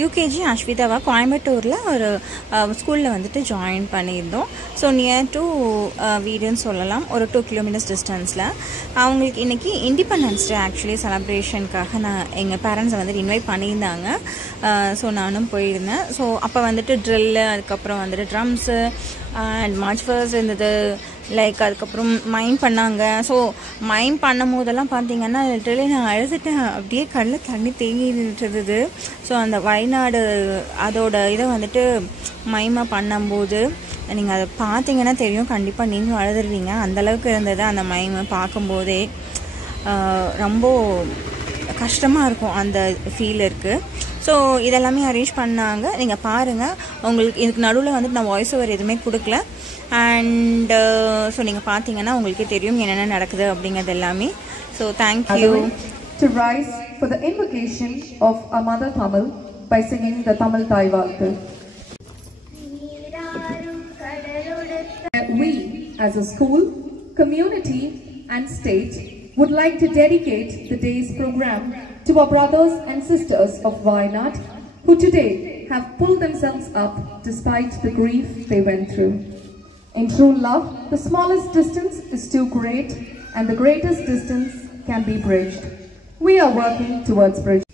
யூகேஜி அஸ்விதாவை கோயம்புத்தூரில் ஒரு ஸ்கூலில் வந்துட்டு ஜாயின் பண்ணியிருந்தோம். ஸோ நியர் டு வீடுன்னு சொல்லலாம், ஒரு 2 கிலோமீட்டர்ஸ் டிஸ்டன்ஸில். அவங்களுக்கு இன்றைக்கி இண்டிபெண்டன்ஸ் டே ஆக்சுவலி செலப்ரேஷனுக்காக எங்கள் பேரண்ட்ஸை வந்துட்டு இன்வைட் பண்ணியிருந்தாங்க. ஸோ நானும் போயிருந்தேன். ஸோ அப்போ வந்துட்டு ட்ரில்லு, அதுக்கப்புறம் வந்துட்டு ட்ரம்ஸு அண்ட் மார்ச் ஃபர்ஸ்ட் இருந்தது. லைக் அதுக்கப்புறம் மைண்ட் பண்ணாங்க. ஸோ மைண்ட் பண்ணும் போதெல்லாம் பார்த்தீங்கன்னா லிட்டரலி நான் அழுதுட்டேன். அப்படியே கண்ணில் தண்ணி தேங்கிட்டு இருந்தது. ஸோ அந்த வயநாடு அதோட இதை வந்துட்டு மைமாக பண்ணும்போது நீங்கள் அதை பார்த்தீங்கன்னா தெரியும், கண்டிப்பாக நீங்களும் அழுதுருவீங்க. அந்தளவுக்கு இருந்தது அந்த மைமை பார்க்கும்போதே. ரொம்ப கஷ்டமாக இருக்கும் அந்த ஃபீல் இருக்குது. ஸோ இதெல்லாமே அரேஞ்ச் பண்ணாங்க. நீங்கள் பாருங்கள், உங்களுக்கு இதுக்கு நடுவில் வந்துட்டு நான் வாய்ஸ் ஓவர் எதுவுமே கொடுக்கல. அண்ட் ஸோ நீங்கள் பார்த்தீங்கன்னா உங்களுக்கே தெரியும் என்னென்ன நடக்குது அப்படிங்கிறது எல்லாமே. So thank you. To rise for the invocation of our mother Tamil by singing the Tamil Thai Valthu. We as a school, community and state would like to dedicate the day's program to our brothers and sisters of Wayanad who today have pulled themselves up despite the grief they went through. In true love, the smallest distance is too great and the greatest distance can be bridged. We are working towards bridging.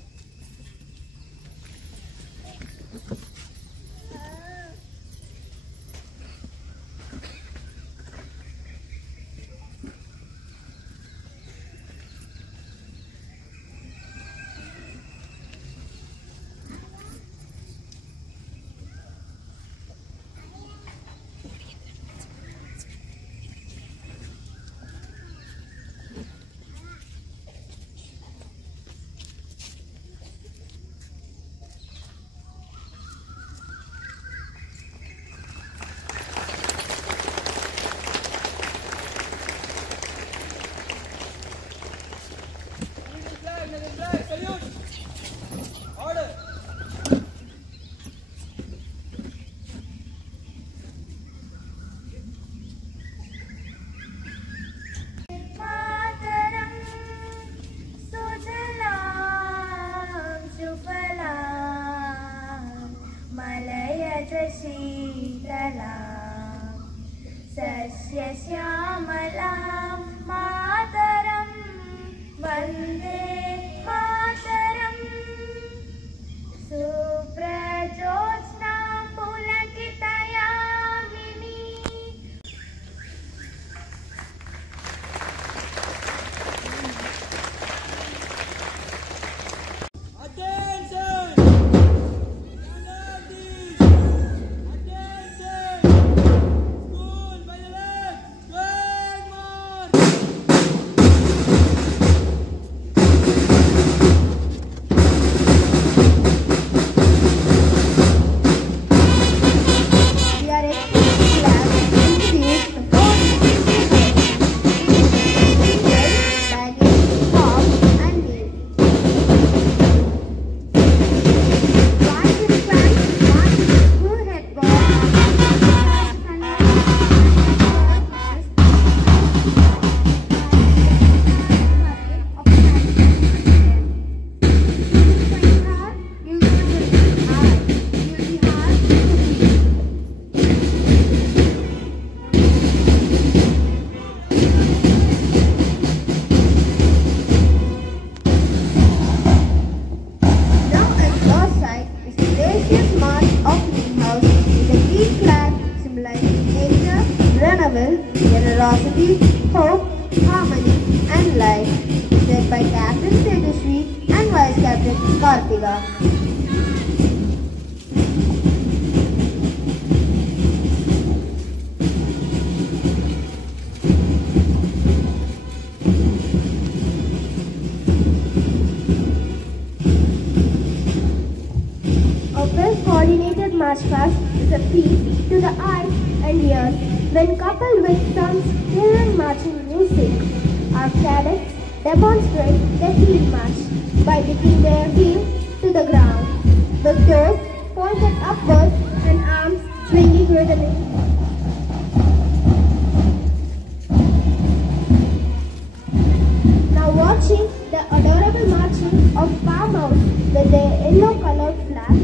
Sasyashyamalam Mataram Vande Mataram Suprajyotsna Pulakitayamini. Generosity, hope, harmony and life, led by Captain Tejaswi and Vice Captain Karthika. A well-coordinated march past is a feat to the eye and ears when coupled with some thrilling marching music. Our cadets demonstrate their heel march by dipping their heels to the ground, with toes pointed upwards and arms swinging rhythmically. Now watching the adorable marching of farmers with their yellow colored flag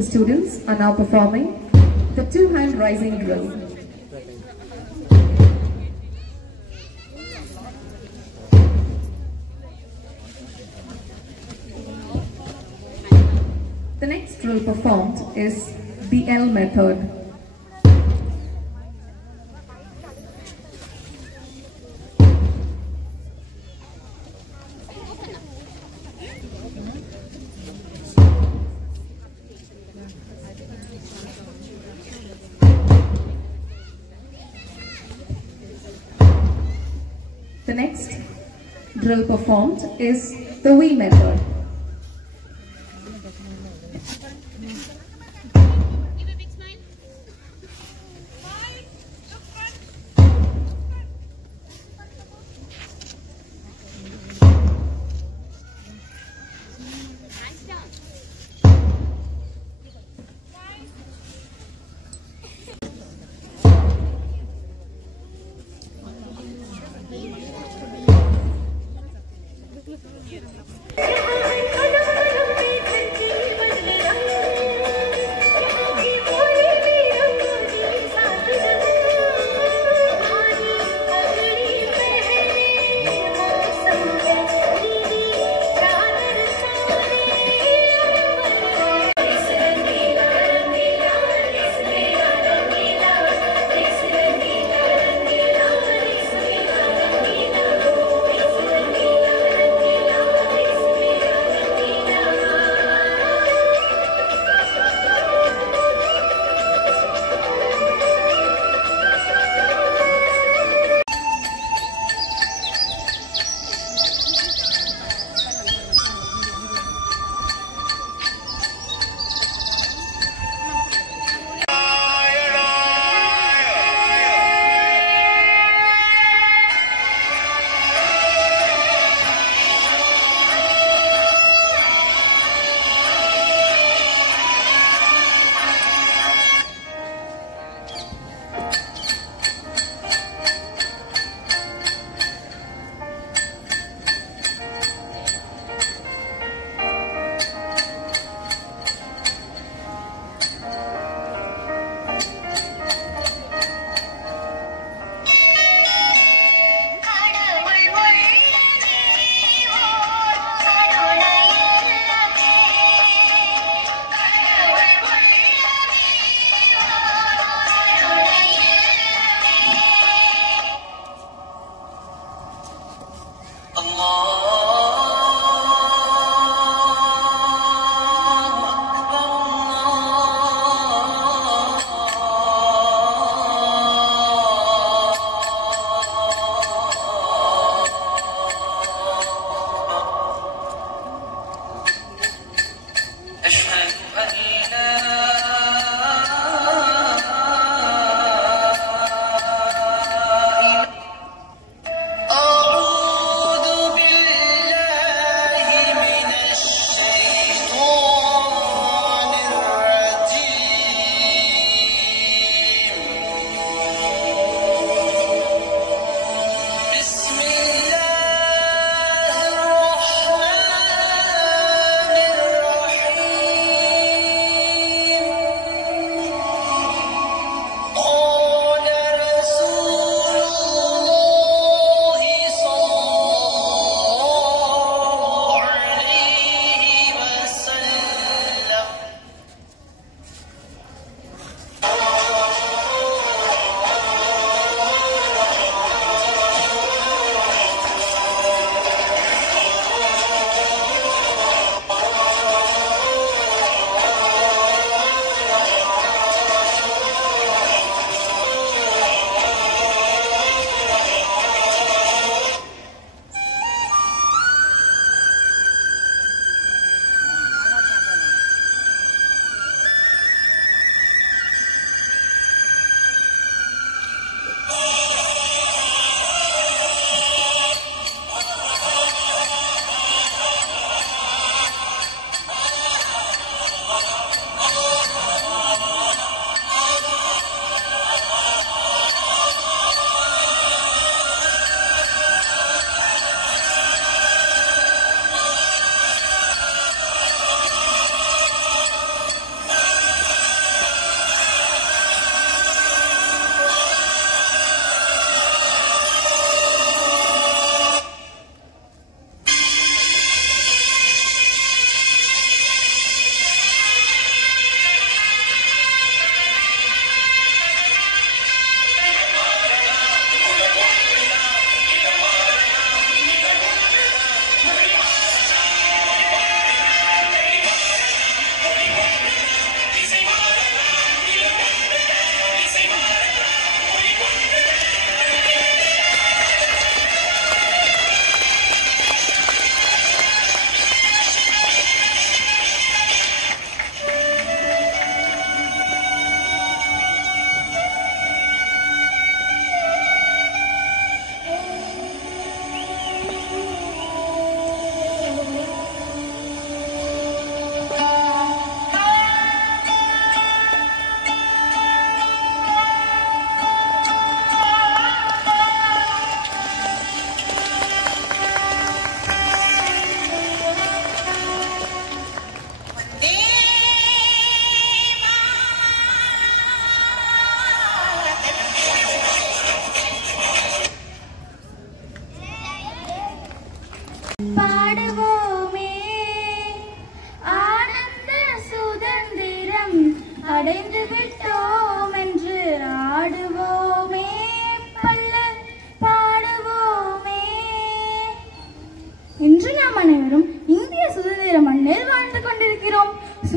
The students are now performing the two-hand rising drill. The next drill performed is the L method. The next drill performed is the V method.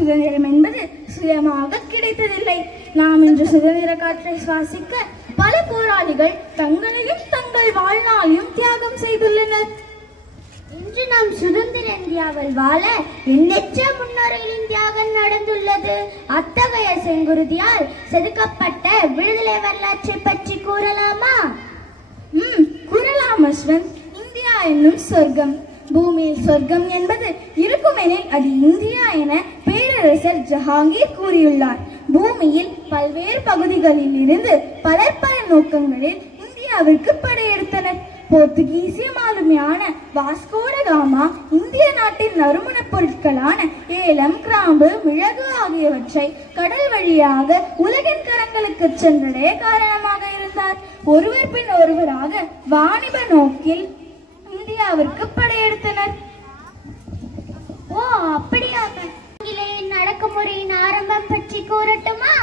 சுதந்திரம் என்பது சுயமாக கிடைத்ததில்லை. நாம் இன்று சுதந்திர காற்றை சுவாசிக்க பல போராளிகள் தங்களையும் தங்கள் வாழ்நாளையும் தியாகம் செய்துள்ளனர். இன்று நாம் சுதந்திர இந்தியாவில் வாழ எண்ணற்ற முன்னோர்களின் தியாகம் நடந்துள்ளது. அத்தகைய செங்குருதியால் செதுக்கப்பட்ட விடுதலை வரலாற்றை பற்றி கூறலாமா? கூறலாம் அஸ்வந்த். இந்தியா என்னும் சொர்க்கம். பூமியில் சொர்க்கம் என்பது இருக்குமெனில் அது இந்தியா என பேரரசர் ஜஹாங்கீர் கூறியுள்ளார். பூமியில் பல்வேறு பகுதிகளில் இருந்து பலர் பல நோக்கங்களில் இந்தியாவிற்கு படையெடுத்தனர். போர்த்துகீசிய மாலுமியான வாஸ்கோட காமா இந்திய நாட்டின் நறுமணப் பொருட்களான ஏலம், கிராம்பு, மிளகு ஆகியவற்றை கடல் வழியாக உலகின் கரங்களுக்கு சென்றடைய காரணமாக இருந்தார். ஒருவர் பின் ஒருவராக வாணிப நோக்கில் இந்தியாவிற்கு படையெடுத்தனர். ஓ, அப்படியாக. ஆங்கிலேயரின் அடக்குமுறையின் ஆரம்பம் பற்றி கூறட்டுமா?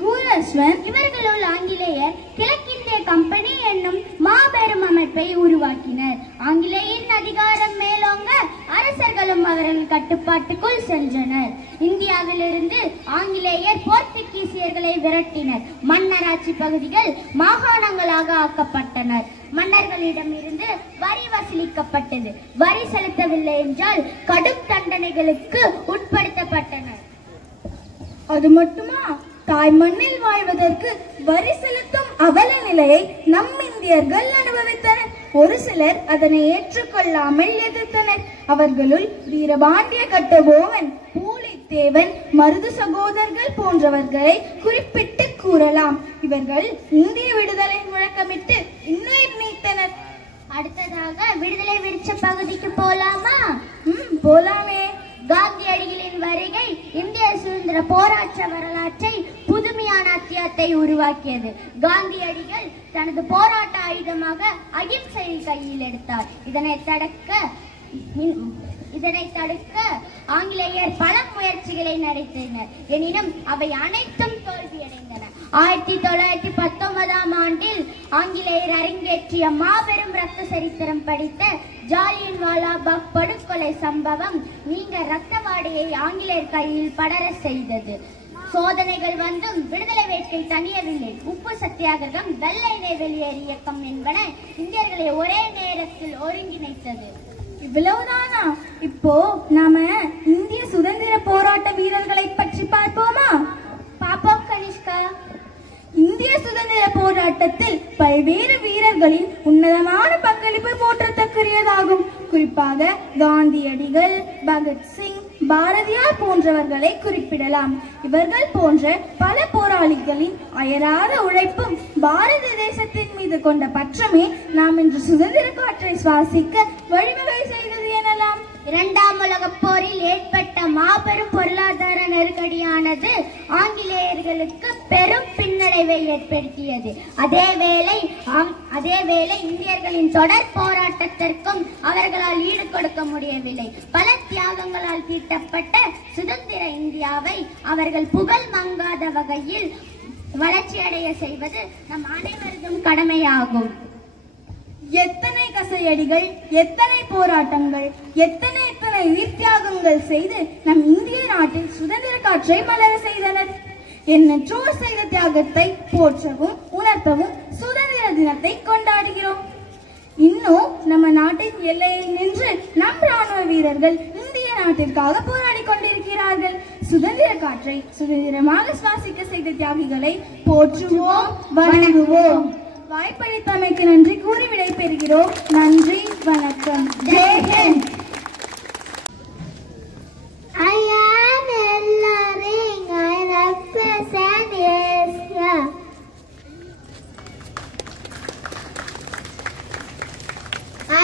கூற அஸ்வந்த். இவர்களுள் ஆங்கிலேயர் கிழக்கிந்திய கம்பெனி என்னும் மாபெரும் அமைப்பை உருவாக்கினர். ஆங்கிலேயரின் அதிகாரம் மேலோங்க அரசர்களும் அவர்கள் கட்டுப்பாட்டுக்குள் சென்றனர். இந்தியாவிலிருந்து ஆங்கிலேயர் போர்த்துகீசியர்களை விரட்டினர். மன்னராட்சி பகுதிகள் மாகாணங்களாக ஆக்கப்பட்டனர். மன்னர்களிடம் இருந்து வரி வசூலிக்கப்பட்டது. வரி செலுத்தவில்லை என்றால் கடும் தண்டனைகளுக்கு உட்படுத்தப்பட்டனர். அது மட்டுமா, தாய் மண்ணில் வாழ்வதற்கு வரி செலுத்தும் அவல நிலையை நம் இந்தியர்கள் அனுபவித்தனர். ஒரு சிலர் அதனை ஏற்றுக்கொள்ளாமல் எதிர்த்தனர். அவர்களுள் வீரபாண்டிய கட்டபோவன், பூலித்தேவன், மருது சகோதரர்கள் போன்றவர்களை குறிப்பிட்டு கூறலாம். இவர்கள் இந்திய விடுதலை முழக்கமிட்டு இன்னுயிர் நீத்தனர். அடுத்ததாக விடுதலை விருட்ச பகுதிக்கு போலாமா? போலாமே. காந்தியடிகளின் வருகை இந்திய சுதந்திர போராட்ட வரலாற்றை புதுமையான அத்தியாயத்தை உருவாக்கியது. காந்தியடிகள் தனது போராட்ட ஆயுதமாக அகிம்சையை கையில் எடுத்தார். இதனை தடுக்க ஆங்கிலேயர் பல முயற்சிகளை நடத்தினர். எனினும் அவை அனைத்தும் தோல்வியடைந்தன. 1919ஆம் ஆண்டில் ஆங்கிலேயர் அரங்கேற்றிய மாபெரும் ரத்த சரித்திரம் படித்த ஜாலியன் வாலாபாக் படுகொலை சம்பவம் நீங்க ரத்த வாடையை ஆங்கிலேயர் கையில் படர செய்தது. சோதனைகள் வந்தும் விடுதலை வேட்கை தணியவில்லை. உப்பு சத்தியாகிரகம், வெள்ளை வெளியேறு இயக்கம் என்பன இந்தியர்களை ஒரே நேரத்தில் ஒருங்கிணைத்தது. இவ்வளவுதானா? இப்போ நாம இந்திய சுதந்திர போராட்ட வீரர்களை பற்றி பார்ப்போமா? பாப்போம் கனிஷ்கா. இந்திய சுதந்திர போராட்டத்தில் பல்வேறு வீரர்களின் உன்னதமான பங்களிப்பு போற்றத்தக்கதாகும். குறிப்பாக காந்தியடிகள், பகத்சிங், பாரதியார் போன்றவர்களை குறிப்பிடலாம். இவர்கள் போன்ற பல போராளிகளின் அயராத உழைப்பும் பாரத தேசத்தின் மீது கொண்ட பற்றமே நாம் இன்று சுதந்திர காற்றை சுவாசிக்க வழிவகை செய்தது எனலாம். இரண்டாம் உலகப் போரில் ஏற்பட்ட மாபெரும் பொருளாதார நெருக்கடியானது ஆங்கிலேயர்களுக்கு பெரும் பின்னடைவை ஏற்படுத்தியது. அதேவேளை இந்தியர்களின் தொடர் போராட்டத்திற்கும் அவர்களால் ஈடு கொடுக்க முடியவில்லை. பல தியாகங்களால் தீட்டப்பட்ட சுதந்திர இந்தியாவை அவர்கள் புகழ் மங்காத வகையில் வளர்ச்சியடைய செய்வது நம் அனைவரதும் கடமையாகும். எத்தனை கசையடிகள், எத்தனை போராட்டங்கள், எத்தனை உயிர் தியாகங்கள் செய்து நம் இந்திய நாட்டில் சுதந்திர காற்றை மலர செய்தனர். எண்ணற்றோர் செய்த தியாகத்தை போற்றவும் உணர்த்தவும் சுதந்திர தினத்தை கொண்டாடுகிறோம். இன்னும் நம்ம நாட்டின் எல்லையில் நின்று நம் ராணுவ வீரர்கள் இந்திய நாட்டிற்காக போராடி கொண்டிருக்கிறார்கள். சுதந்திர காற்றை சுதந்திரமாக சுவாசிக்க செய்த தியாகிகளை போற்றுவோம், வணங்குவோம். வாய்ப்பளித்தமைக்கு நன்றி கூறி விடைபெறுகிறோம். நன்றி, வணக்கம். ஜெய் Hind. I am Ellaring. I represent Asia.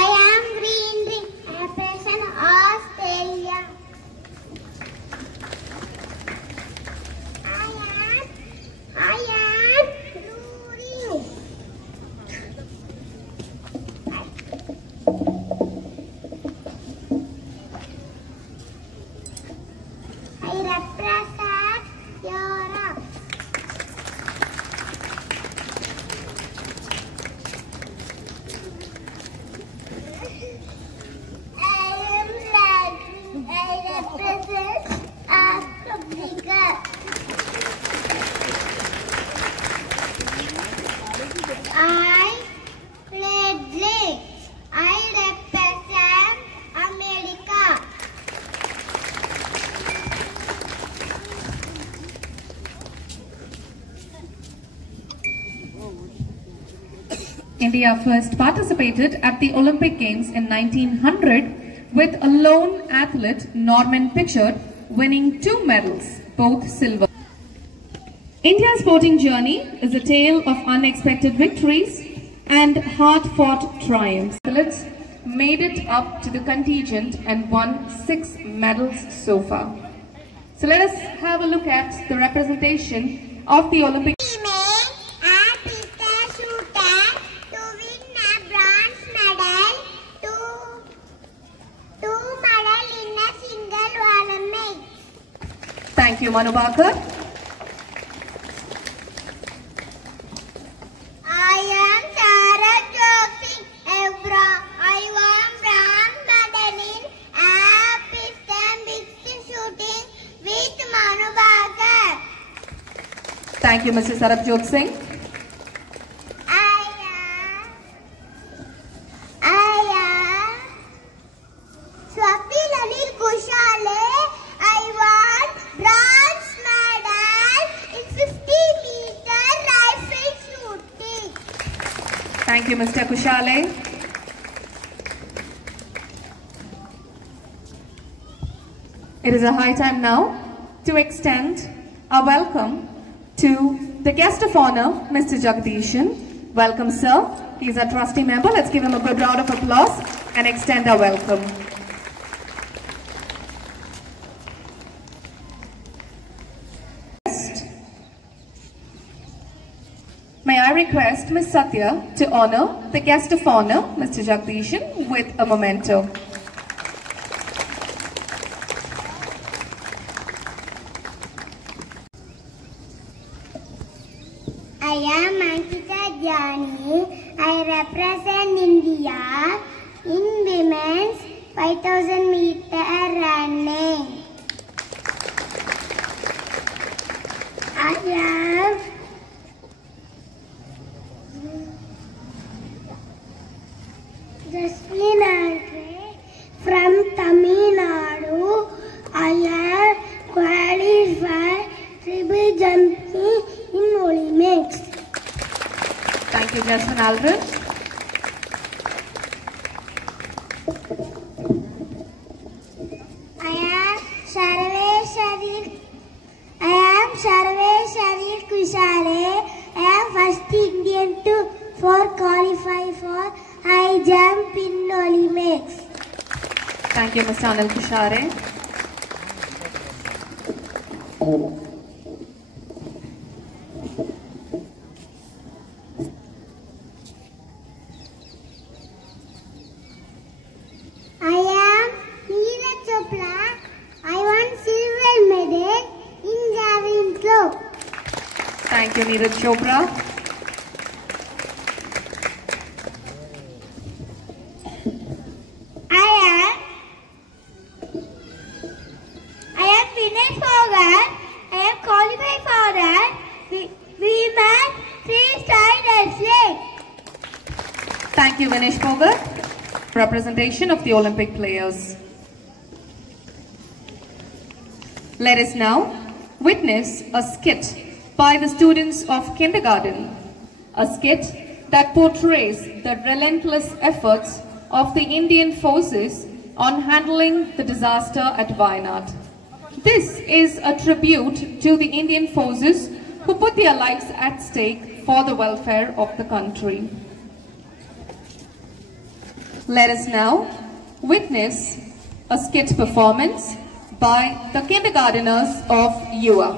I am Greenring. I represent Australia. I am Blue. India first participated at the Olympic Games in 1900 with a lone athlete, Norman Pitchard, winning 2 medals, both silver. India's sporting journey is a tale of unexpected victories and hard-fought triumphs. Athletes made it up to the contingent and won 6 medals so far. So let us have a look at the representation of the Olympic. Thank you, Manu Bakar. I am Sarah Joking Evra. I won bronze medal in air pistol mixed shooting with Manu Bakar. Thank you, Mrs. Sarabjot Singh. I am Swati Lalil Kushale. I won bronze medal in 50-meter rifle shooting. Thank you, Mr. Kushale. It is a high time now to extend a welcome to the guest of honor, Mr. Jagdishan. Welcome, sir. He is a trustee member. Let's give him a good round of applause and extend our welcome. May I request Ms. Satya to honor the guest of honor, Mr. Jagdishan, with a memento. I am Ankita Jani. I represent India in women's 5000 meter running. I am Jasmine Andre from Tamil Nadu. I have qualified triple jumping in Olympics. Thank you, Jasmine Aldred. I am Sarvesh Kushale. I am first Indian to qualify for high jump in Olympics. Thank you, Mr. Anil Kushare. I am Neeraj Chopra. I won silver medal in javelin throw. Thank you, Neeraj Chopra. I am Vinesh Phogat. I am qualified for the women freestyle wrestling. Thank you, Vinesh Phogat. Representation of the Olympic players. Let us now witness a skit by the students of kindergarten. A skit that portrays the relentless efforts of the Indian forces on handling the disaster at Wayanad. This is a tribute to the Indian forces who put their lives at stake for the welfare of the country. Let us now witness a skit performance by the kindergarteners of UA.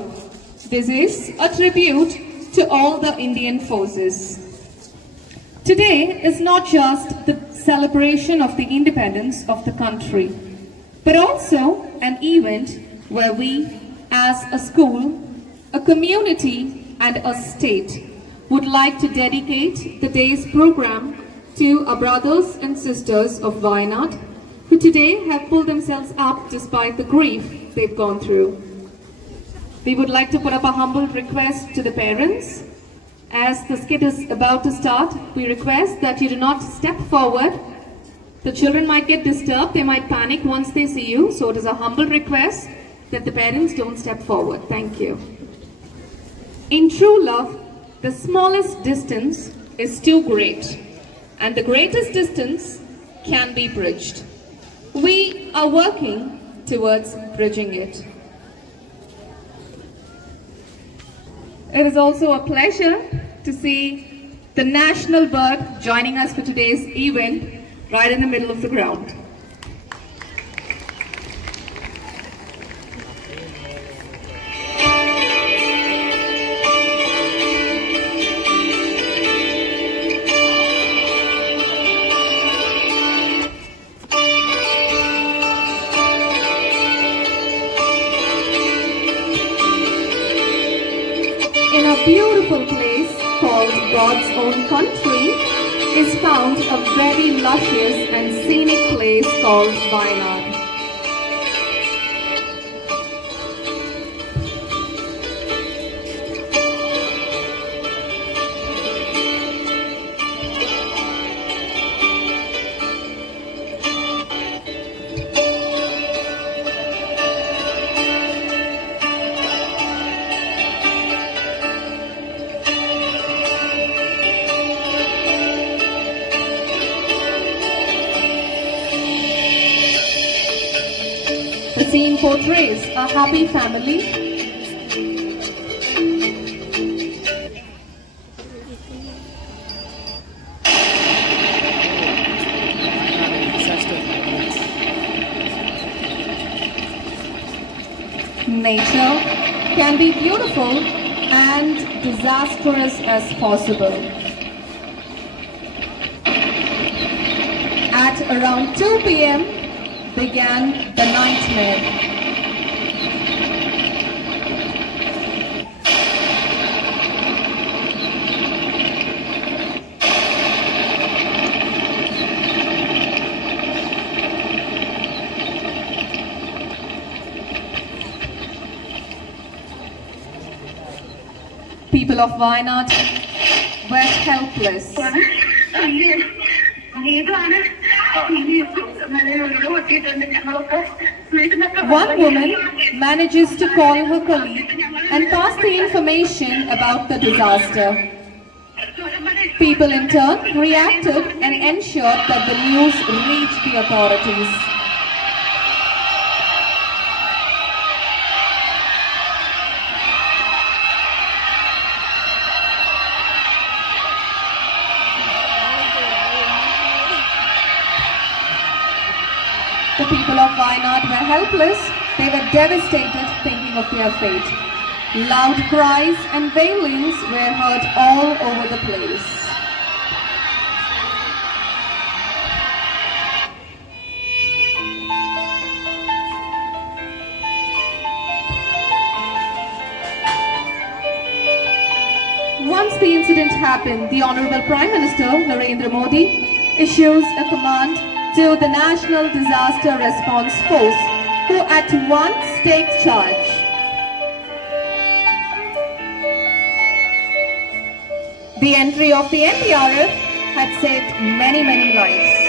This is a tribute to all the Indian forces. Today is not just the celebration of the independence of the country, but also an event where we, as a school, a community and a state, would like to dedicate the day's program to our brothers and sisters of Wayanad, who today have pulled themselves up despite the grief they've gone through. We would like to put up a humble request to the parents. As the skit is about to start, we request that you do not step forward. The children might get disturbed, they might panic once they see you, so it is a humble request that the parents don't step forward. Thank you. In true love, the smallest distance is too great and the greatest distance can be bridged. We are working towards bridging it. It is also a pleasure to see the national bird joining us for today's event right in the middle of the ground. In a beautiful place called God's own country is found a very luscious and scenic place called Wayanad. The scene portrays a happy family nature can be beautiful and disastrous as possible. At around 2 p.m. began the nightmare. People of Wayanad were helpless. One woman manages to call her colleague and pass the information about the disaster. People in turn reacted and ensured that the news reached the authorities. The people of Wayanad were helpless. They were devastated, thinking of their fate. Loud cries and wailings were heard all over the place. Once the incident happened, the Honorable Prime Minister Narendra Modi issues a command to the National Disaster Response Force, who at once take charge. The entry of the NDRF had saved many lives.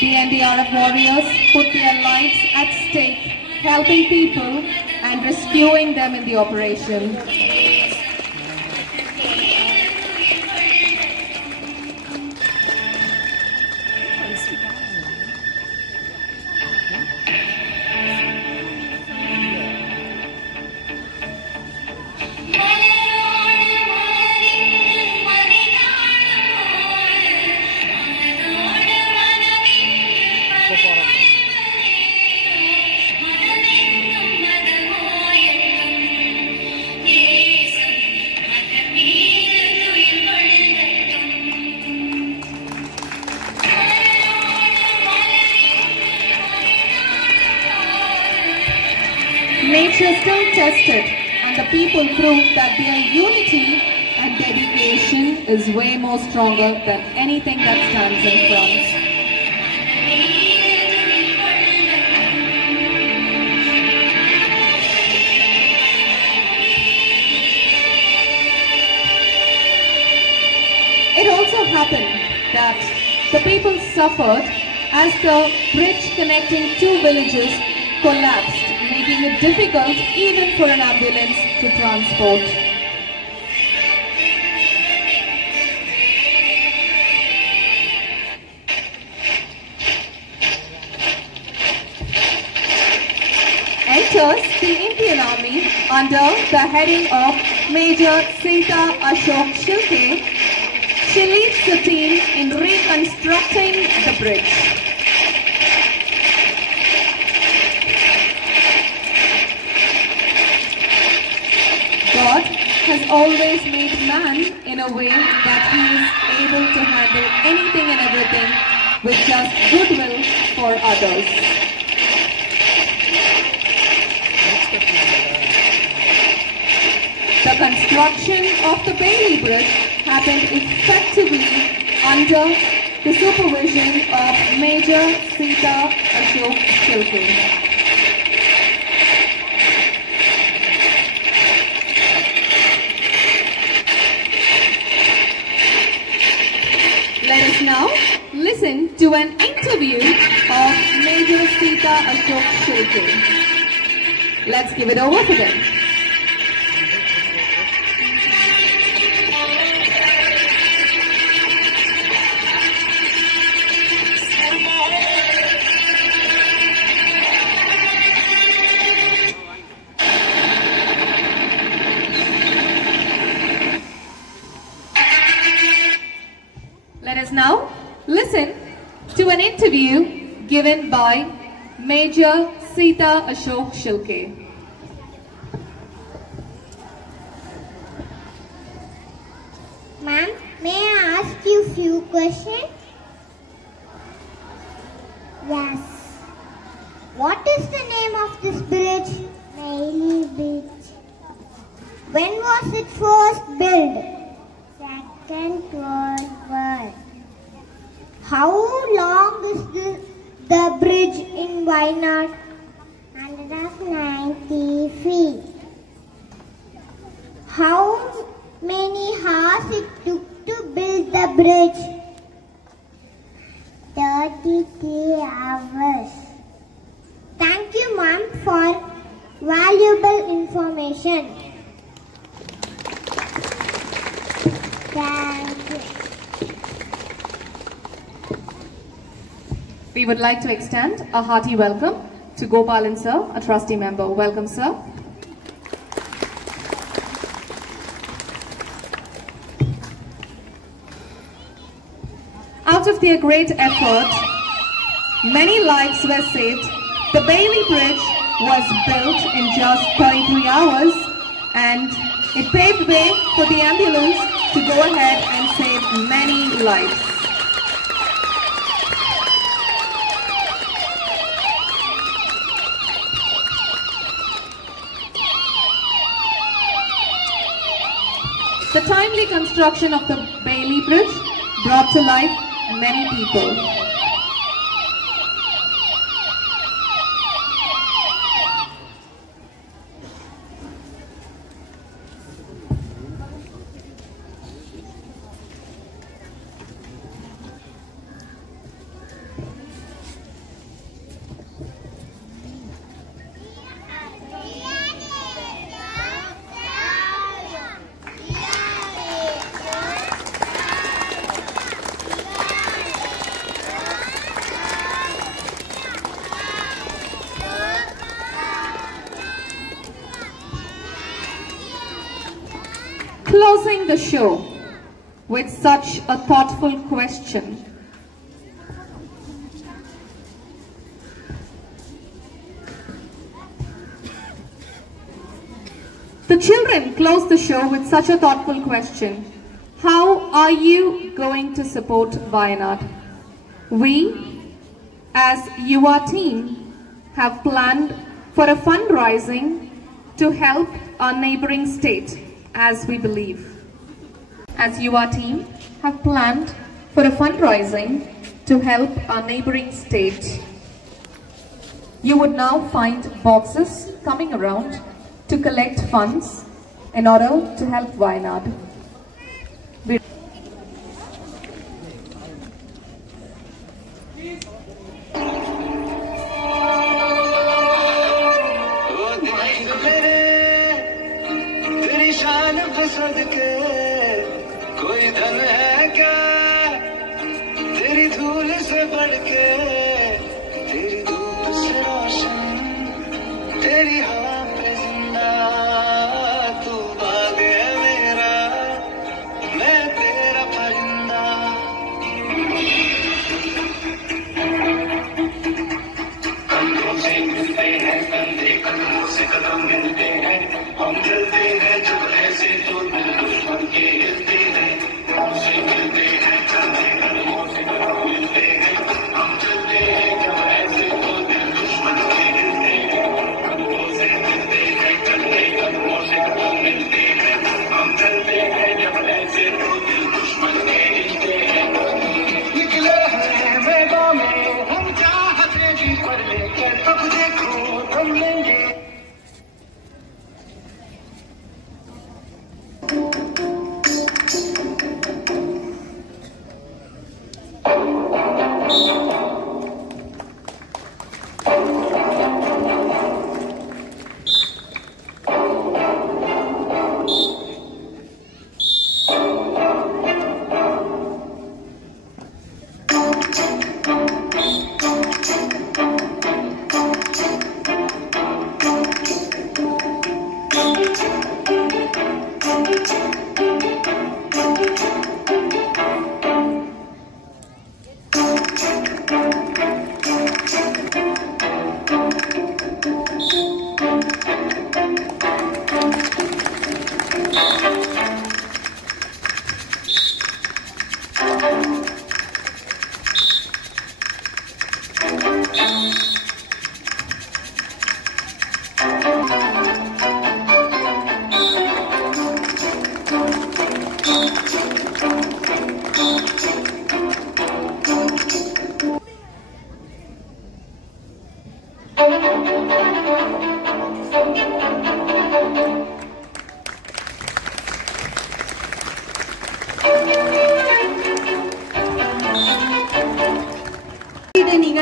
The NDRF warriors put their lives at stake, helping people and rescuing them in the operation. Nature still tested, and the people proved that their unity and dedication is way more stronger than anything that stands in front. the people suffered as the bridge connecting two villages collapsed, making it difficult even for an ambulance to transport. Enters the Indian Army under the heading of Major Sita Ashok Shilke. She leads the team in reconstructing the bridge. God has always made man in a way that he is able to handle anything and everything with just goodwill for others. The construction of the Bailey Bridge happened effectively under the supervision of Major Sita Ashok Shilke. Let us now listen to an interview of Major Sita Ashok Shilke. Let's give it over to them. Let us now listen to an interview given by Major Sita Ashok Shilke. Ma'am, may I ask you a few questions? Yes. What is the name of this bridge? Bailey Bridge. When was it first built? Second World War. How long is the bridge in Wayanad? 190 feet. How many hours it took to build the bridge? 33 hours. Thank you, ma'am, for valuable information. Thank you. We would like to extend a hearty welcome to Gopalan sir, a trustee member. Welcome, sir. Out of their great effort, many lives were saved. The Bailey Bridge was built in just 33 hours and it paved way for the ambulance to go ahead and save many lives. The timely construction of the Bailey Bridge brought to life many people. Closing the show with such a thoughtful question. The children close the show with such a thoughtful question. How are you going to support Wayanad? We, as Yuva team, have planned for a fundraising to help our neighboring state, as we believe. As Yuva team have planned for a fundraising to help our neighboring state. You would now find boxes coming around to collect funds in order to help Wayanad.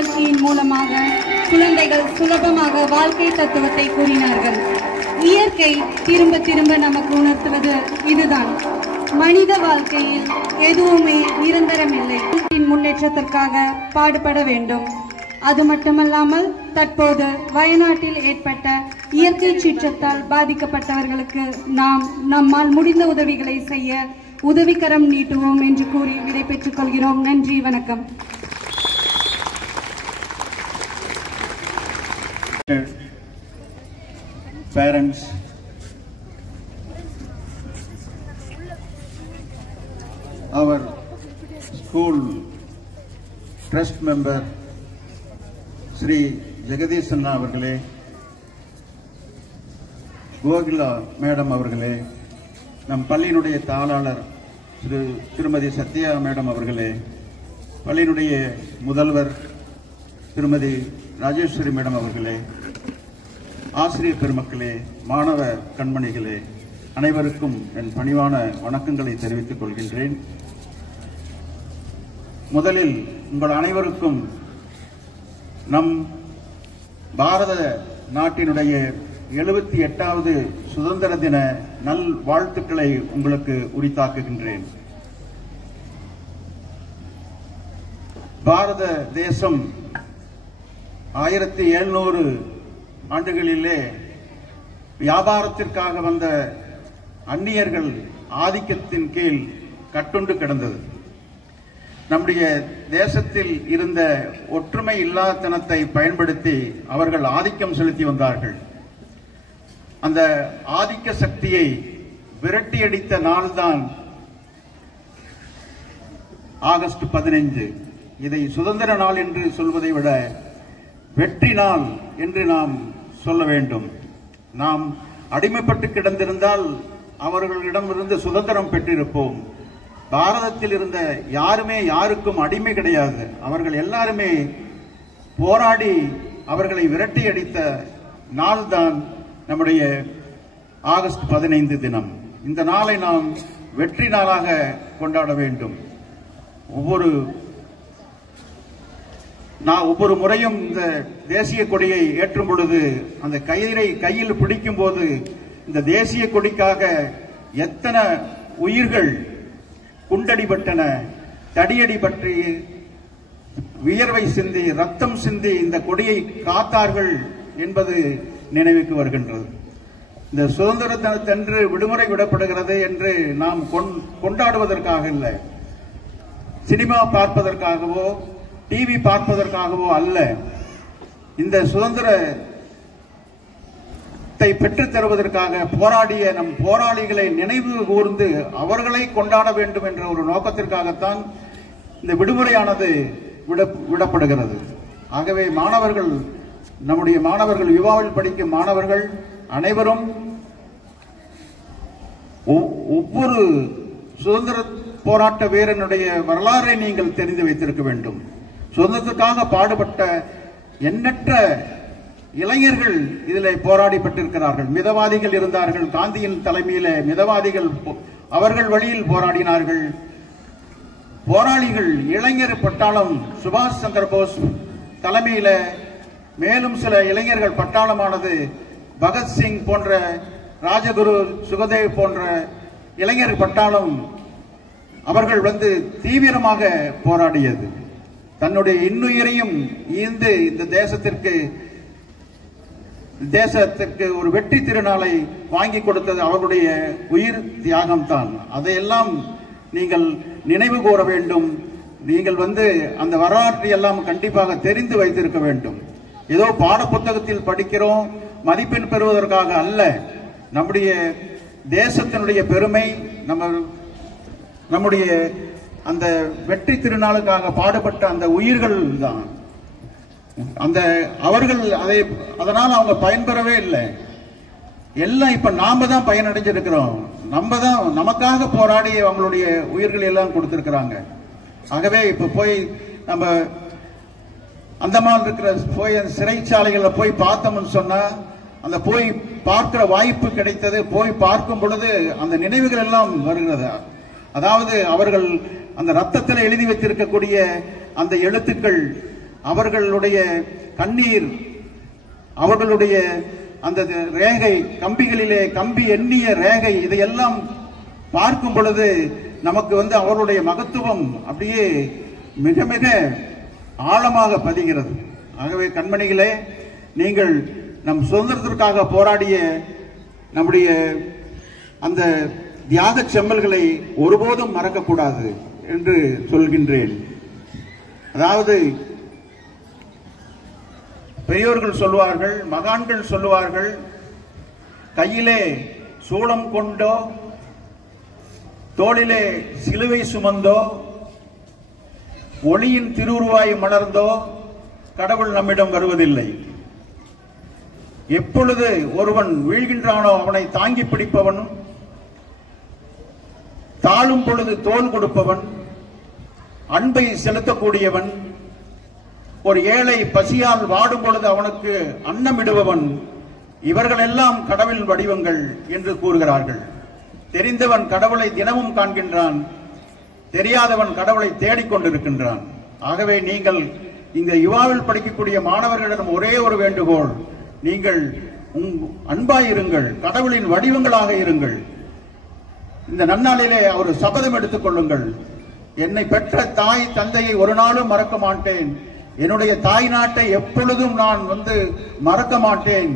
நிகழ்ச்சியின் மூலமாக குழந்தைகள் சுலபமாக வாழ்க்கை தத்துவத்தை கூறினார்கள். இயற்கை திரும்ப திரும்ப நமக்கு உணர்த்துவது இதுதான். மனித வாழ்க்கையில் எதுவுமே நிரந்தரமில்லை. முன்னேற்றத்திற்காக பாடுபட வேண்டும். அது மட்டுமல்லாமல் தற்போது வயநாட்டில் ஏற்பட்ட இயற்கை சீற்றத்தால் பாதிக்கப்பட்டவர்களுக்கு நாம் நம்மால் முடிந்த உதவிகளை செய்ய உதவிக்கரம் நீட்டுவோம் என்று கூறி விடை பெற்றுக் கொள்கிறோம். நன்றி, வணக்கம். Parents, our school trust member Sri Jagadishanna அவர்களே, கோகிலா மேடம் அவர்களே, நம் பள்ளியினுடைய தாளாளர் திருமதி சத்யா மேடம் அவர்களே, பள்ளியினுடைய முதல்வர் திருமதி ராஜேஸ்வரி மேடம் அவர்களே, ஆசிரியர் பெருமக்களே, மாணவ கண்மணிகளே, அனைவருக்கும் என் பணிவான வணக்கங்களை தெரிவித்துக் கொள்கின்றேன். முதலில் உங்கள் அனைவருக்கும் நம் பாரத நாட்டினுடைய 78வது சுதந்திர தின நல் வாழ்த்துக்களை உங்களுக்கு உரித்தாக்குகின்றேன். பாரத தேசம் 1700 ஆண்டுகளிலே வியாபாரத்திற்காக வந்த அந்நியர்கள் ஆதிக்கத்தின் கீழ் கட்டுண்டு கிடந்தது. நம்முடைய தேசத்தில் இருந்த ஒற்றுமை இல்லாதனத்தை பயன்படுத்தி அவர்கள் ஆதிக்கம் செலுத்தி வந்தார்கள். அந்த ஆதிக்க சக்தியை விரட்டியடித்த நாள்தான் ஆகஸ்ட் 15. இதை சுதந்திர நாள் என்று சொல்வதை விட வெற்றி நாள் என்று நாம் சொல்ல வேண்டும். நாம் அடிமைப்பட்டு கிடந்திருந்தால் அவர்களிடமிருந்து சுதந்திரம் பெற்றிருப்போம். பாரதத்தில் இருந்த யாருமே யாருக்கும் அடிமை கிடையாது. அவர்கள் எல்லாருமே போராடி அவர்களை விரட்டி அடித்த நாள்தான் நம்முடைய ஆகஸ்ட் 15 தினம். இந்த நாளை நாம் வெற்றி நாளாக கொண்டாட வேண்டும். ஒவ்வொரு முறையும் இந்த தேசிய கொடியை ஏற்றும் பொழுது அந்த கயிறை கையில் பிடிக்கும் போது இந்த தேசிய கொடிக்காக எத்தனை உயிர்கள் குண்டடிபட்டன, தடியடி பற்றி வியர்வை சிந்தி ரத்தம் சிந்தி இந்த கொடியை காத்தார்கள் என்பது நினைவுக்கு வருகின்றது. இந்த சுதந்திர தினத்தன்று விடுமுறை விடப்படுகிறது என்று நாம் கொண்டாடுவதற்காக இல்லை, சினிமா பார்ப்பதற்காகவோ டிவி பார்ப்பதற்காகவோ அல்ல. இந்த சுதந்திரத்தை பெற்றுத் தருவதற்காக போராடிய நம் போராளிகளை நினைவு கூர்ந்து அவர்களை கொண்டாட வேண்டும் என்ற ஒரு நோக்கத்திற்காகத்தான் இந்த விடுமுறையானது விடப்படுகிறது. ஆகவே மாணவர்கள், நம்முடைய மாணவர்கள், யுவாவில் படிக்கும் மாணவர்கள் அனைவரும் ஒவ்வொரு சுதந்திர போராட்ட வீரனுடைய வரலாறை நீங்கள் தெரிந்து வைத்திருக்க வேண்டும். சுதந்திரத்துக்காக பாடுபட்ட எண்ணற்ற இளைஞர்கள் இதில் போராடிப்பட்டிருக்கிறார்கள். மிதவாதிகள் இருந்தார்கள். காந்தியின் தலைமையில மிதவாதிகள் அவர்கள் வழியில் போராடினார்கள். போராளிகள் இளைஞர் பட்டாளம் சுபாஷ் சந்திர போஸ் தலைமையில மேலும் சில இளைஞர்கள் பட்டாளமானது பகத்சிங் போன்ற, ராஜகுரு, சுகதேவ் போன்ற இளைஞர் பட்டாளம் அவர்கள் தீவிரமாக போராடியது. தன்னுடைய இன்னுயிரையும் ஈந்து இந்த தேசத்திற்கு ஒரு வெற்றி திருநாளை வாங்கி கொடுத்தது அவர்களுடைய உயிர் தியாகம் தான். அதையெல்லாம் நீங்கள் நினைவு கூற வேண்டும். நீங்கள் அந்த வரலாற்றை எல்லாம் கண்டிப்பாக தெரிந்து வைத்திருக்க வேண்டும். ஏதோ பாட புத்தகத்தில் படிக்கிறோம் மதிப்பெண் பெறுவதற்காக அல்ல. நம்முடைய தேசத்தினுடைய பெருமை, நம்முடைய அந்த வெற்றி திருநாளுக்காக பாடுபட்ட அந்த உயிர்கள் தான். அவர்கள் அதனால் அவங்க பயன்பெறவே இல்லை. எல்லாம் இப்ப நாம தான் பயனடைஞ்சிருக்கிறோம். நமக்காக போராடி அவங்களுடைய உயிர்கள் எல்லாம் கொடுத்திருக்கிறாங்க. ஆகவே இப்ப போய் நம்ம அந்தமான் இருக்கிற சிறைச்சாலைகளில் போய் பார்த்தோம்னு சொன்னா, அந்த போய் பார்க்கிற வாய்ப்பு கிடைத்தது. போய் பார்க்கும் பொழுது அந்த நினைவுகள் எல்லாம் வருகிறது. அதாவது அவர்கள் அந்த ரத்தத்தில் எழுதி வைத்திருக்கக்கூடிய அந்த எழுத்துக்கள், அவர்களுடைய கண்ணீர், அவர்களுடைய அந்த ரேகை, கம்பிகளிலே கம்பி எண்ணிய ரேகை, இதையெல்லாம் பார்க்கும் பொழுது நமக்கு அவர்களுடைய மகத்துவம் அப்படியே மிக மிக ஆழமாக பதிகிறது. ஆகவே கண்மணிகளே, நீங்கள் நம் சுதந்திரத்திற்காக போராடிய நம்முடைய அந்த தியாக செம்மல்களை ஒருபோதும் மறக்கக்கூடாது என்று சொல்கின்றேன். அதாவது பெரியோர்கள் சொல்வார்கள், மகான்கள் சொல்லுவார்கள், கையிலே சூளம் கொண்டோ தோளிலே சிலுவை சுமந்தோ ஒளியின் திருவுருவாய் மலர்ந்தோ கடவுள் நம்மிடம் வருவதில்லை. எப்பொழுது ஒருவன் வீழ்கின்றானோ அவனை தாங்கி பிடிப்பவன், தாழும் பொழுது தோள் கொடுப்பவன், அன்பை செலுத்தக்கூடியவன், ஒரு ஏழை பசியால் வாடும் பொழுது அவனுக்கு அன்னமிடுபவன், இவர்களெல்லாம் கடவுள் வடிவங்கள் என்று கூறுகிறார்கள். தெரிந்தவன் கடவுளை தினமும் காண்கின்றான், தெரியாதவன் கடவுளை தேடிக்கொண்டிருக்கின்றான். ஆகவே நீங்கள் இந்த யுவாவில் படிக்கக்கூடிய மாணவர்களிடம் ஒரே ஒரு வேண்டுகோள், நீங்கள் அன்பாயிருங்கள், கடவுளின் வடிவங்களாக இருங்கள். இந்த நன்னாளிலே ஒரு சபதம் எடுத்துக் கொள்ளுங்கள். என்னை பெற்ற தாய் தந்தையை ஒரு நாளும் மறக்க மாட்டேன், என்னுடைய தாய் நாட்டை எப்பொழுதும் நான் மறக்க மாட்டேன்,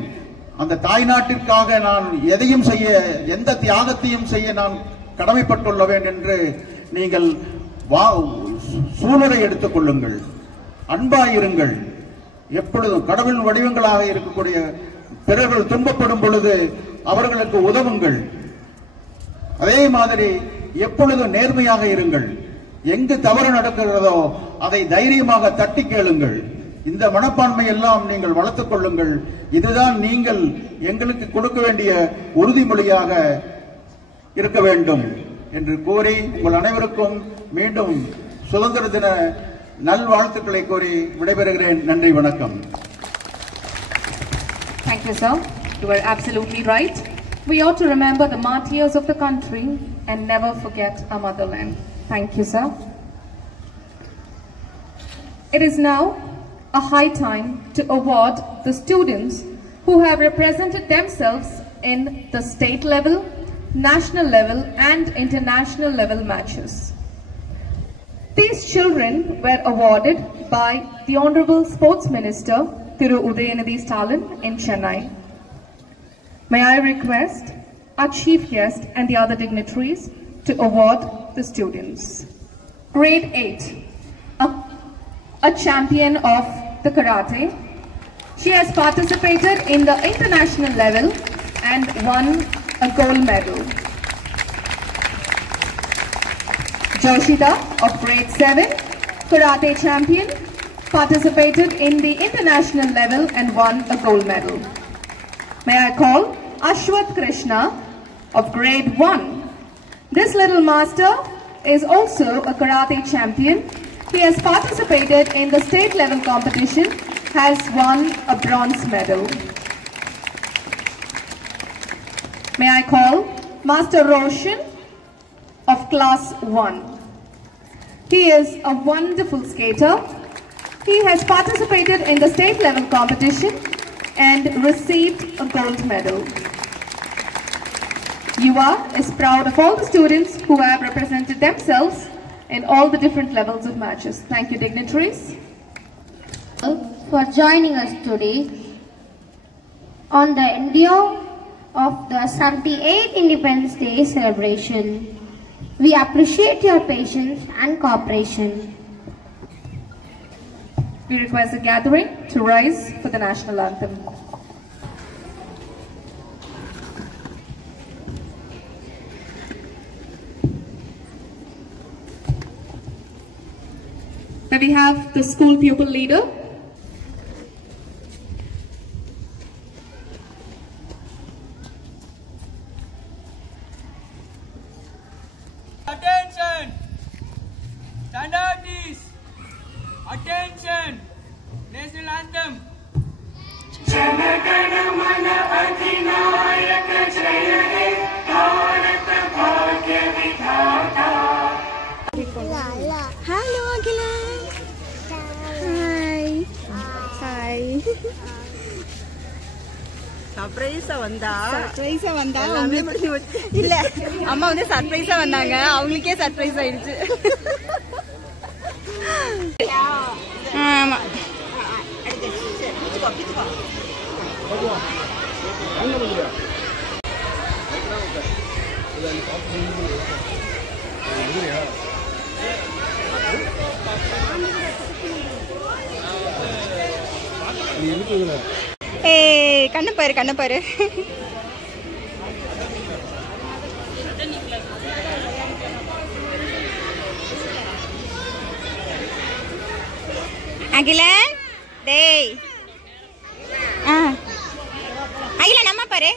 அந்த தாய் நாட்டிற்காக நான் எதையும் செய்ய, எந்த தியாகத்தையும் செய்ய நான் கடமைப்பட்டுள்ளவேன் என்று நீங்கள் சூழலை எடுத்துக் கொள்ளுங்கள். அன்பாயிருங்கள், எப்பொழுதும் கடவுளின் வடிவங்களாக இருக்கக்கூடிய பிறர்கள் துன்பப்படும் பொழுது அவர்களுக்கு உதவுங்கள். அதே மாதிரி எப்பொழுதும் நேர்மையாக இருங்கள். எங்கு தவறு நடக்கிறதோ அதை தைரியமாக தட்டி கேளுங்கள். இந்த மனப்பான்மை எல்லாம் நீங்கள் வளர்த்துக் கொள்ளுங்கள். இதுதான் நீங்கள் எங்களுக்கு கொடுக்க வேண்டிய உறுதிமொழியாக இருக்க வேண்டும் என்று கூறி உங்கள் அனைவருக்கும் மீண்டும் சுதந்திர தின நல்வாழ்த்துக்களை கூறி விடைபெறுகிறேன். நன்றி, வணக்கம். Thank you, sir. You are absolutely right. We ought to remember the martyrs of the country and never forget our motherland. Thank you, sir. It is now a high time to award the students who have represented themselves in the state level, national level and international level matches. These children were awarded by the Honorable Sports Minister Thiru Udayanidhi Stalin in Chennai. May I request our chief guest and the other dignitaries to award the students. Grade 8, a champion of the karate. She has participated in the international level and won a gold medal. Joshita of grade 7, karate champion, participated in the international level and won a gold medal. May I call Ashwath Krishna of grade 1. This little master is also a karate champion. He has participated in the state level competition, has won a bronze medal. May I call Master Roshan of class 1. He is a wonderful skater. He has participated in the state level competition and received a gold medal. Yuva is proud of all the students who have represented themselves in all the different levels of matches. Thank you, dignitaries. For joining us today on the endeavor of the 78th Independence Day celebration. We appreciate your patience and cooperation. We request the gathering to rise for the national anthem. May we have the school pupil leader. Attention! Standards! Attention! National anthem! Jana Gana Mana Adhinayaka Jaya He Bharata Bhagya Vidhata. Hello, Akhila. Hi. சர்ப்ரைஸா வந்தா இல்ல அம்மா வந்து சர்ப்ரைஸா வந்தாங்க, அவங்களுக்கே சர்ப்ரைஸ் ஆயிடுச்சு. ஆமா ஏய் கண்ணு பாரு கண்ணு பாரு. அகிலன் டேய் அகிலன் அம்மா பாரு.